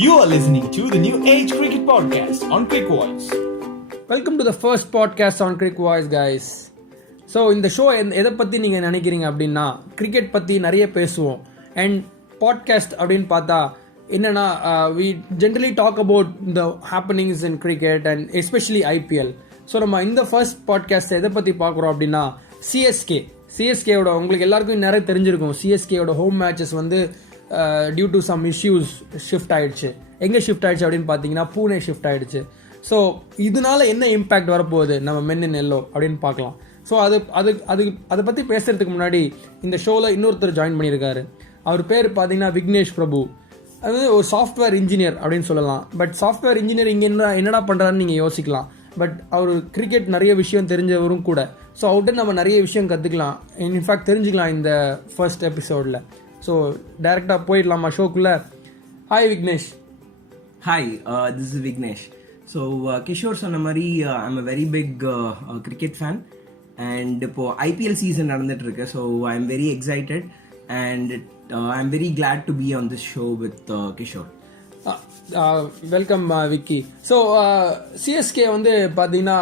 You are listening to the New Age Cricket Podcast on Crikvoice. Welcome to the first podcast on Crikvoice, guys. So இந்த show எதை பற்றி நீங்கள் நினைக்கிறீங்க அப்படின்னா, cricket பற்றி நிறைய பேசுவோம். அண்ட் பாட்காஸ்ட் அப்படின்னு பார்த்தா என்னென்னா, we generally talk about the happenings in cricket and especially IPL. So நம்ம இந்த ஃபர்ஸ்ட் பாட்காஸ்ட் எதை பற்றி பார்க்குறோம் அப்படின்னா, சிஎஸ்கேவோட உங்களுக்கு எல்லாருக்கும் நிறைய தெரிஞ்சிருக்கும். சிஎஸ்கேவோட ஹோம் மேட்சஸ் வந்து due to some issues shift ஆகிடுச்சு. எங்கே ஷிஃப்ட் ஆகிடுச்சு அப்படின்னு பார்த்தீங்கன்னா, பூனே ஷிஃப்ட் ஆகிடுச்சு. ஸோ இதனால என்ன இம்பேக்ட் வரப்போகுது நம்ம மென் இன் எல்லோ அப்படின்னு பார்க்கலாம். ஸோ அதை பற்றி பேசுகிறதுக்கு முன்னாடி இந்த ஷோவில் இன்னொருத்தர் ஜாயின் பண்ணியிருக்காரு. அவர் பேர் பார்த்தீங்கன்னா விக்னேஷ் பிரபு. அது ஒரு சாஃப்ட்வேர் இன்ஜினியர் அப்படின்னு சொல்லலாம். பட் சாஃப்ட்வேர் இன்ஜினியர் இங்கே என்னடா பண்ணுறாருன்னு நீங்கள் யோசிக்கலாம். பட் அவர் கிரிக்கெட் நிறைய விஷயம் தெரிஞ்சவரும் கூட. ஸோ அவர்கிட்ட நம்ம நிறைய விஷயம் கற்றுக்கலாம், இன்ஃபேக்ட் தெரிஞ்சுக்கலாம் இந்த ஃபர்ஸ்ட் எபிசோடில். ஸோ டைரெக்டாக போயிடலாமா ஷோக்குள்ளே? Hi Vignesh. Hi, this is Vignesh. So Kishore சொன்ன மாதிரி I'm a very big cricket fan and இப்போது ஐபிஎல் சீசன் நடந்துட்டு இருக்கு. So I am very excited and I am very glad to be on this show with Kishore. Welcome Vicky. So CSK வந்து பார்த்தீங்கன்னா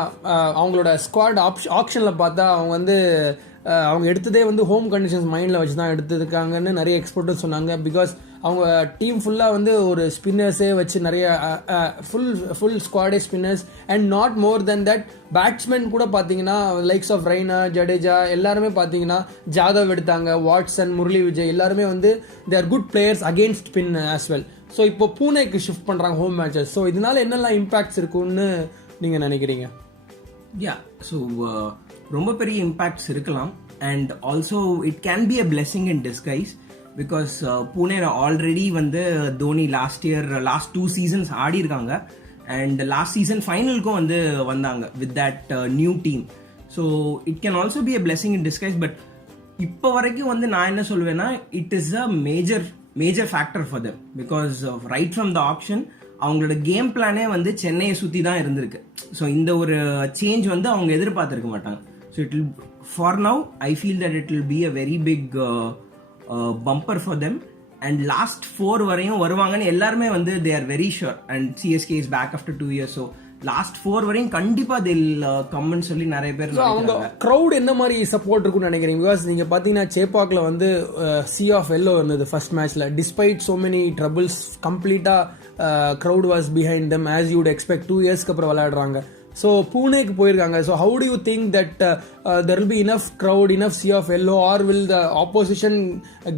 அவங்களோட squad ஆப்ஷனில் பார்த்தா அவங்க எடுத்ததே வந்து ஹோம் கண்டிஷன்ஸ் மைண்டில் வச்சு தான் எடுத்துருக்காங்கன்னு நிறைய எக்ஸ்பர்ட்டும் சொன்னாங்க. பிகாஸ் அவங்க டீம் ஃபுல்லாக வந்து ஒரு ஸ்பின்னர்ஸே வச்சு நிறைய ஃபுல் ஸ்குவாடே spinners and not more then that batsman கூட பார்த்தீங்கன்னா லைக்ஸ் ஆஃப் ரெய்னா, ஜடேஜா எல்லாருமே பார்த்தீங்கன்னா ஜாதவ் எடுத்தாங்க, வாட்சன், முரளி விஜய் எல்லாருமே வந்து they are good players against spin as well. So இப்போ பூனேக்கு ஷிஃப்ட் பண்ணுறாங்க ஹோம் மேட்சஸ். ஸோ இதனால என்னெல்லாம் இம்பாக்ட்ஸ் இருக்குன்னு நீங்கள் நினைக்கிறீங்க? ஸோ ரொம்ப பெரிய இம்பேக்ட்ஸ் இருக்கலாம் and also it can be a blessing in disguise. Because Pune already வந்து தோனி லாஸ்ட் 2 சீசன்ஸ் ஆடி இருக்காங்க அண்ட் லாஸ்ட் சீசன் ஃபைனலுக்கும் வந்து வந்தாங்க with that new team. So it can also be a blessing in disguise. But இப்போ வரைக்கும் வந்து நான் என்ன சொல்வேன்னா, it is a major factor for them. Because right from the option அவங்களோட கேம் பிளானே வந்து சென்னையை சுற்றி தான் இருந்திருக்கு. ஸோ இந்த ஒரு சேஞ்ச் வந்து அவங்க எதிர்பார்த்துருக்க மாட்டாங்க. So it will for now I feel that it will be a very big bumper for them and last 4 வரையும் வருவாங்கன்னு எல்லாருமே வந்து they are very sure. And CSK is back after 2 years. So last 4 வரையும் கண்டிப்பா தில் கம்னு சொல்லி நிறைய பேர். அவங்க க்ரௌட் என்ன மாதிரி சப்போர்ட் இருக்குன்னு நினைக்கிறீங்க? பிகாஸ் நீங்க பாத்தீங்கன்னா சேப்பாக்ல வந்து சி ஆஃப் எல்லோ இருந்தது ஃபர்ஸ்ட் மேட்ச்ல. Despite so many troubles completely crowd was behind them as you would expect. 2 yearsக்கு அப்புறம் விளையாடுறாங்க. ஸோ பூனேக்கு போயிருக்காங்க. So how do you think that there will be enough crowd, enough sea of yellow, or will the opposition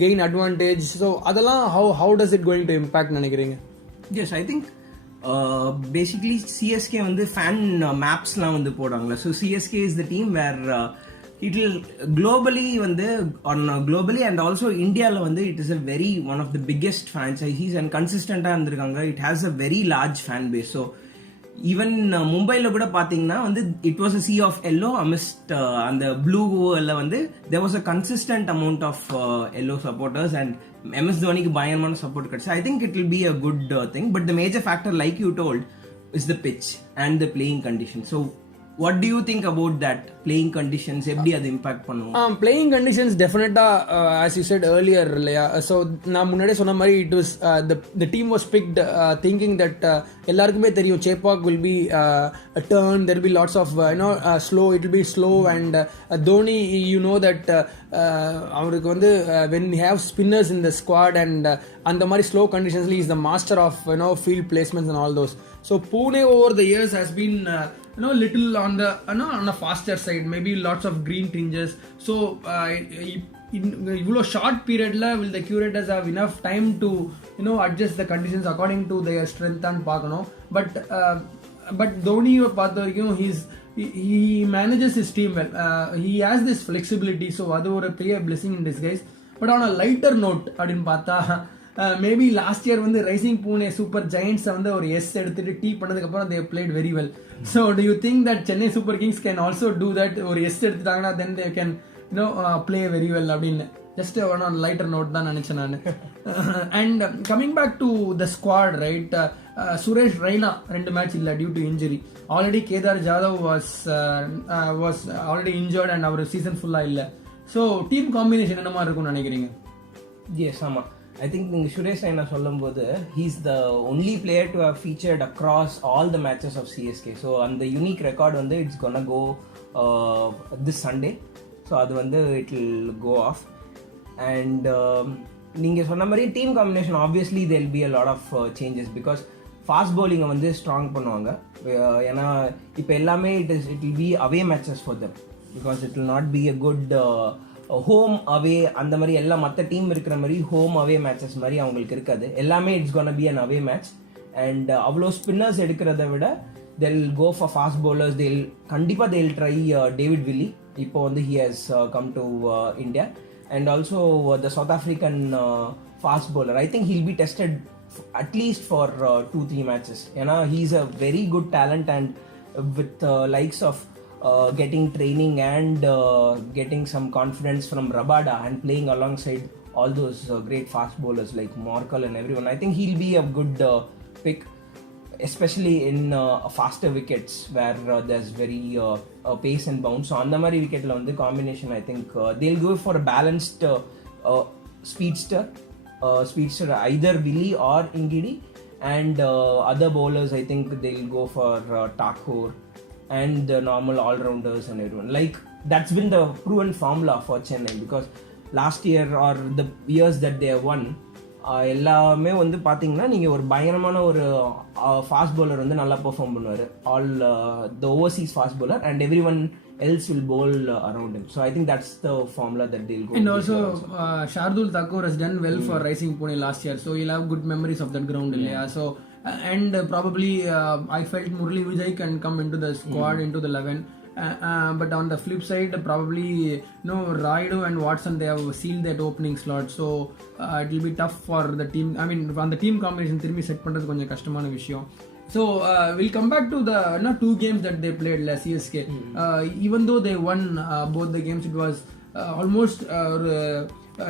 gain advantage? So அதெல்லாம் how does it going to impact நினைக்கிறீங்க? Yes, I think basically CSK வந்து fan மேப்ஸ்லாம் வந்து போடுறாங்களா. So CSK is the team where it will globally வந்து globally and also இந்தியாவில் வந்து it is a very one of the biggest franchises and கன்சிஸ்டண்டாக இருந்திருக்காங்க. It has a very large fan base. So even மும்பையில் கூட பார்த்தீங்கன்னா வந்து it was a sea of yellow amidst அந்த ப்ளூவில் வந்து there was a consistent amount of yellow supporters and MS தோனிக்கு பயங்கரமான சப்போர்ட் கிடைச்சு. I think it will be a good thing. But the major factor like you told is the pitch and the playing condition. So what do you think about that playing conditions? எப்படி அது impact பண்ணும்? playing conditions definitely as you said earlier இல்லையா. so நான் முன்னாடியே சொன்ன மாதிரி it was the team was picked thinking that எல்லாருக்குமே தெரியும் Chepauk will be a turn, there will be lots of slow, it will be slow and Dhoni, you know that அவருக்கு வந்து when we have spinners in the squad and அந்த மாதிரி slow conditions he is the master of field placements and all those. so Pune over the years has been little on the faster side, maybe lots of green tinges. So இவ்வளோ short பீரியட்ல will the curators have enough time to adjust the conditions according to their strength and பார்க்கணும். but தோனியை பார்த்த வரைக்கும் he manages his team well. He has this flexibility. so அது ஒரு பெரிய blessing in disguise. but on a lighter note அப்படின்னு பார்த்தா maybe last year வந்து ரைசிங் பூனே சூப்பர் ஜெயண்ட்ஸை வந்து ஒரு எஸ் எடுத்துட்டு டீ பண்ணதுக்கப்புறம் they played very well. So do you think that Chennai super kings can also do that? ஒரு எஸ் எடுத்துட்டாங்கன்னா then they can play very well அப்படின்னு ஜஸ்ட் ஒன் லைட்டர் நோட் தான் நினைச்சேன் நான். And coming back to the squad right, Suresh Raina 2 match இல்லை due to injury. Already Kedar Jadhav was already injured and அவர் season ஃபுல்லாக இல்லை. ஸோ டீம் காம்பினேஷன் என்ன மாதிரி இருக்கும்னு நினைக்கிறீங்க? எஸ், ஆமாம். I think நீங்க சுரேஷ் ரெய்னா சொல்லும்போது he's the only player to have featured across all the matches of CSK. So அந்த unique record வந்து it's gonna go this Sunday. So அது வந்து it will go off. And நீங்க சொன்ன மாதிரி team combination obviously there will be a lot of changes because fast பவுலிங்கை வந்து strong பண்ணுவாங்க. ஏன்னா இப்போ எல்லாமே it will be away matches for them because it will not be a good home அவே அந்த மாதிரி எல்லா மற்ற டீம் இருக்கிற மாதிரி ஹோம் அவே மேட்சஸ் மாதிரி அவங்களுக்கு இருக்காது. எல்லாமே it's gonna be an away match. And அவ்வளோ ஸ்பின்னர்ஸ் எடுக்கிறத விட they'll go for fast bowlers. கண்டிப்பாக they'll try டேவிட் வில்லி. இப்போ வந்து he has come to India. And also the South African fast bowler. I think he'll be tested at least for 2-3 matches. He's a very good talent and with likes of getting training and getting some confidence from Rabada and playing alongside all those great fast bowlers like Morkel and everyone. I think he'll be a good pick, especially in faster wickets where there's very pace and bounce. So on the mari wicket la vandu combination, I think they'll go for a balanced speedster either Willie or Ingidi. And other bowlers, I think they'll go for Thakur and the normal all-rounders and everyone. Like that's been the proven formula for Chennai because last year or the years that they have won, எல்லாமே வந்து பார்த்தீங்கன்னா நீங்கள் ஒரு பயங்கரமான ஒரு fast bowler வந்து நல்லா perform பண்ணுவார். All the Overseas fast bowler and every one else will bowl around him. So I think that's the formula that they'll go. And also Shardul Thakur has done well for Rising Pune last year, so he'll have good memories of that ground. Yeah. So and probably I felt Murali Vijay can come into the squad, into the 11. But on the flip side, probably Raidu and Watson, they have sealed that opening slot, so it will be tough for the team. I mean, on the team combination திரும்பி set பண்றது கொஞ்சம் கஷ்டமான விஷயம். So we'll come back to the two games that they played last CSK. Even though they won both the games, it was almost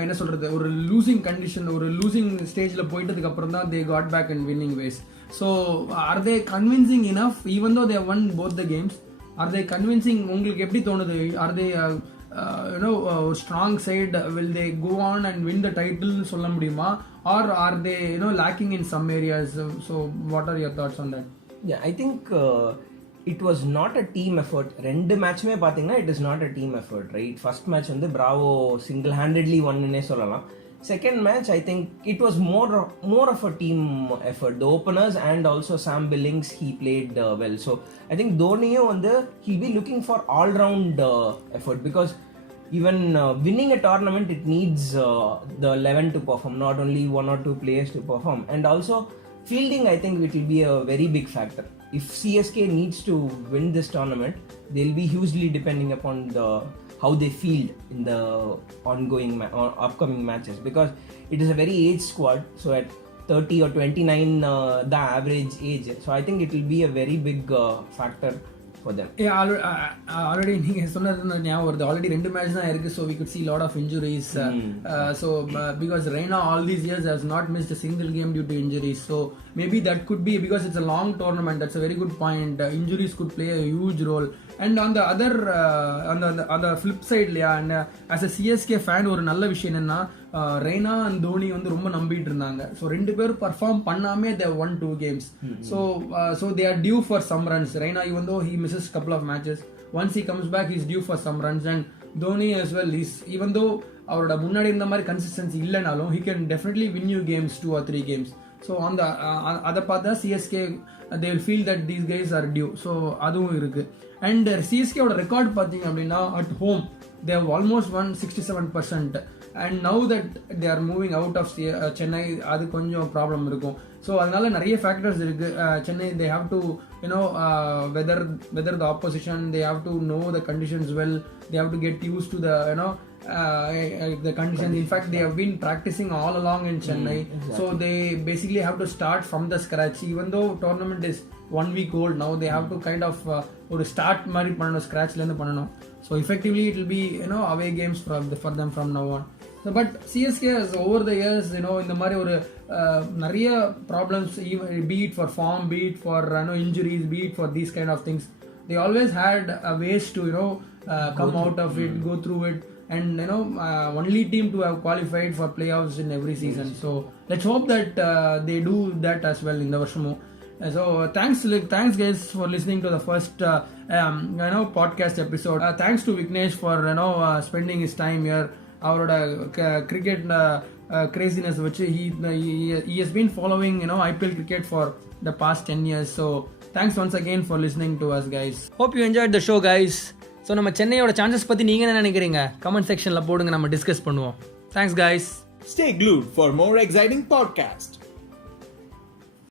என்ன சொல்றது, ஒரு losing condition, ஒரு losing ஸ்டேஜ்ல போயிட்டதுக்கு அப்புறம் தான் they got back in winning ways. So are they convincing enough? Even though they won both the games, are they convincing? உங்களுக்கு எப்படி தோணுது? Are they strong side? Will they go on and win the title சொல்ல முடியுமா? Or are they lacking in some areas? So what are your thoughts on that? Yeah, I think it was not a team effort. ரெண்டு மேட்ச்மே பார்த்தீங்கன்னா it is not a team effort, right? First match வந்து Bravo single handedly won-னே சொல்லலாம். Second match, I think it was more of a team effort. The openers and also Sam Billings, he played well. So I think Dhoniyo வந்து he'll be looking for all-round effort because even winning a tournament, it needs the 11 to perform, not only one or two players to perform. And also fielding, I think it will be a very big factor. If CSK needs to win this tournament, they'll be hugely depending upon how they field in the ongoing upcoming matches because it is a very aged squad. So at 30 or 29 the average age, so I think it will be a very big factor for them. Yeah, already நீங்க சொன்னது ஞாபகம் வருது. Already 2 match தான் இருக்கு, so we could see lot of injuries. So because Reina all these years has not missed a single game due to injuries, so maybe that could be because it's a long tournament. That's a very good point. Injuries could play a huge role. And on the other on the flip side, and as a CSK fan, ஒரு நல்ல விஷயம் என்னன்னா Raina and Dhoni வந்து ரொம்ப நம்பிட்டு இருந்தாங்க. So ரெண்டு பேரும் பர்ஃபார்ம் பண்ணாமே they won 2 games. So they are due for some runs. Reina, even though he misses couple of matches, once he comes back he's due for some runs. And Dhoni as well, even though அவரோட முன்னாடி இருந்த மாதிரி consistency இல்லைனாலும் he can definitely win you games 2 or 3 games. So on the அதை பார்த்தா CSK they will feel that these guys are due. So அதுவும் இருக்கு. And CSK ஓட ரெக்கார்ட் பார்த்தீங்க அப்படின்னா at home they have almost won 67%. And now that they are moving out of Chennai, அது கொஞ்சம் problem இருக்கும். ஸோ அதனால நிறைய ஃபேக்டர்ஸ் இருக்கு. Chennai, they have to whether the opposition, they have to know the conditions well, they have to get used to the the conditions. In fact, they have been practicing all along in Chennai. Exactly. So they basically have to start from the scratch. Even though tournament is 1 week old now, they have to kind of ஒரு start மாதிரி பண்ணணும், ஸ்க்ராட்ச்ல இருந்து பண்ணணும். So effectively it will be away games for them from now on. So, but CSK has over the years இந்த மாதிரி ஒரு நிறைய problems, be it for form, be it for injuries, be it for these kind of things, they always had ways to come out of it, go through it. and only team to have qualified for playoffs in every season. So let's hope that they do that as well in the Varshamo. So thanks guys for listening to the first podcast episode. Thanks to Vignesh for spending his time here. Our cricket craziness which he has been following IPL cricket for the past 10 years. So thanks once again for listening to us, guys. Hope you enjoyed the show, guys. So நம்ம சென்னையோட chances பத்தி நீங்க என்ன நினைக்கிறீங்க? Comment செக்ஷன்ல போடுங்க, நம்ம discuss பண்ணுவோம். Thanks guys. Stay glued for more exciting podcasts.